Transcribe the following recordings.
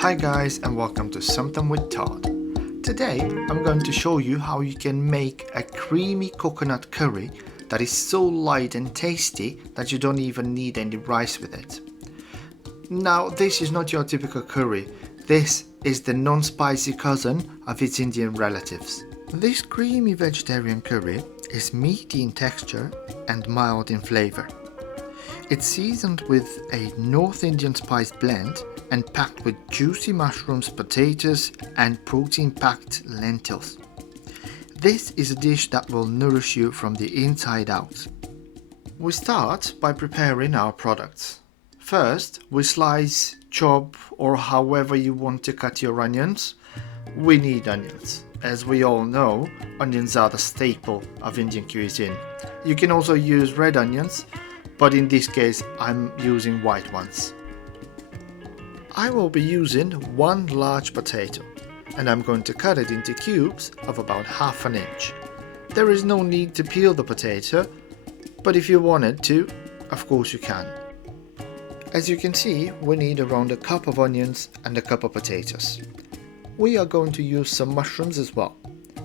Hi guys, and welcome to Something with Todd. Today I'm going to show you how you can make a creamy coconut curry that is so light and tasty that you don't even need any rice with it. Now this is not your typical curry, this is the non-spicy cousin of its Indian relatives. This creamy vegetarian curry is meaty in texture and mild in flavor. It's seasoned with a North Indian spice blend and packed with juicy mushrooms, potatoes and protein-packed lentils. This is a dish that will nourish you from the inside out. We start by preparing our products. First, we slice, chop or however you want to cut your onions. We need onions. As we all know, onions are the staple of Indian cuisine. You can also use red onions, but in this case I'm using white ones. I will be using one large potato and I'm going to cut it into cubes of about ½ an inch. There is no need to peel the potato, but if you wanted to, of course you can. As you can see, we need around a cup of onions and a cup of potatoes. We are going to use some mushrooms as well.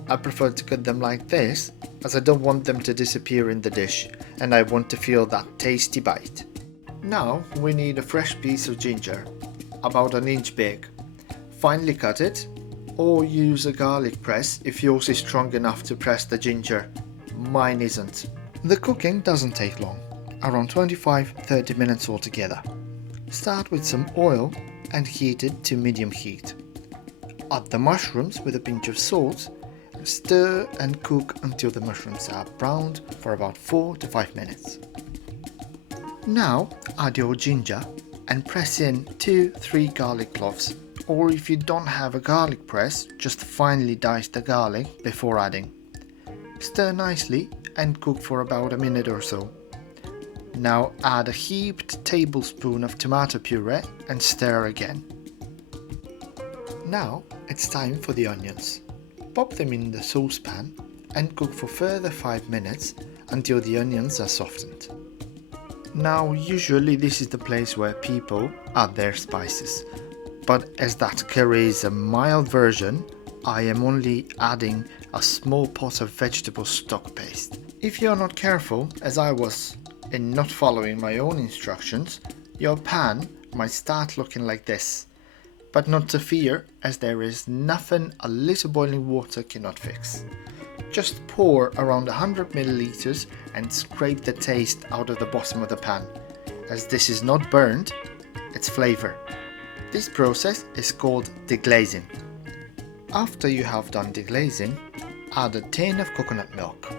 I prefer to cut them like this as I don't want them to disappear in the dish and I want to feel that tasty bite. Now we need a fresh piece of ginger, about an inch big. Finely cut it or use a garlic press if yours is strong enough to press the ginger. Mine isn't. The cooking doesn't take long, around 25-30 minutes altogether. Start with some oil and heat it to medium heat. Add the mushrooms with a pinch of salt. Stir and cook until the mushrooms are browned for about 4 to 5 minutes. Now add your ginger and press in 2-3 garlic cloves, or if you don't have a garlic press, just finely dice the garlic before adding. Stir nicely and cook for about a minute or so. Now add a heaped tablespoon of tomato puree and stir again. Now it's time for the onions. Pop them in the saucepan and cook for further 5 minutes until the onions are softened. Now usually this is the place where people add their spices, but as that curry is a mild version, I am only adding a small pot of vegetable stock paste. If you are not careful, as I was, in not following my own instructions, your pan might start looking like this. But not to fear, as there is nothing a little boiling water cannot fix. Just pour around 100 milliliters and scrape the taste out of the bottom of the pan, as this is not burned, it's flavor. This process is called deglazing. After you have done deglazing, add a tin of coconut milk.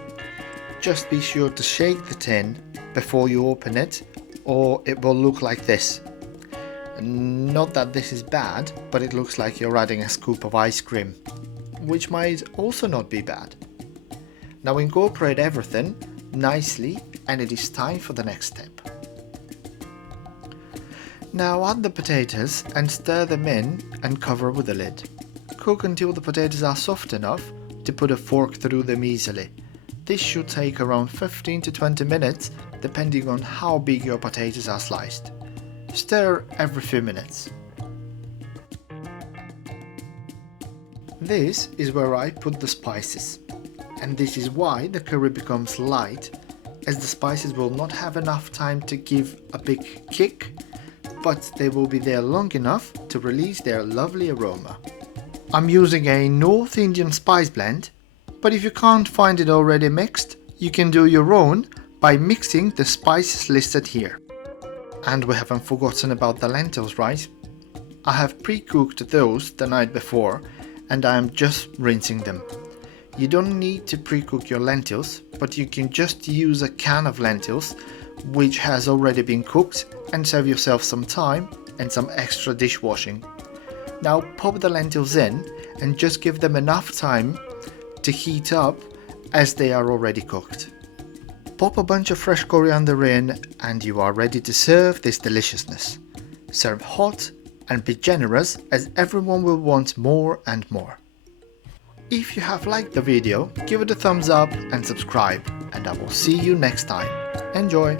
Just be sure to shake the tin before you open it, or it will look like this. Not that this is bad, but it looks like you're adding a scoop of ice cream, which might also not be bad. Now incorporate everything nicely and it is time for the next step. Now add the potatoes and stir them in and cover with a lid. Cook until the potatoes are soft enough to put a fork through them easily. This should take around 15 to 20 minutes depending on how big your potatoes are sliced. Stir every few minutes. This is where I put the spices, and this is why the curry becomes light, as the spices will not have enough time to give a big kick, but they will be there long enough to release their lovely aroma. I'm using a North Indian spice blend, but if you can't find it already mixed, you can do your own by mixing the spices listed here. And we haven't forgotten about the lentils, right? I have pre-cooked those the night before and I am just rinsing them. You don't need to pre-cook your lentils, but you can just use a can of lentils which has already been cooked and save yourself some time and some extra dishwashing. Now pop the lentils in and just give them enough time to heat up as they are already cooked. Pop a bunch of fresh coriander in and you are ready to serve this deliciousness. Serve hot and be generous, as everyone will want more and more. If you have liked the video, give it a thumbs up and subscribe, and I will see you next time. Enjoy!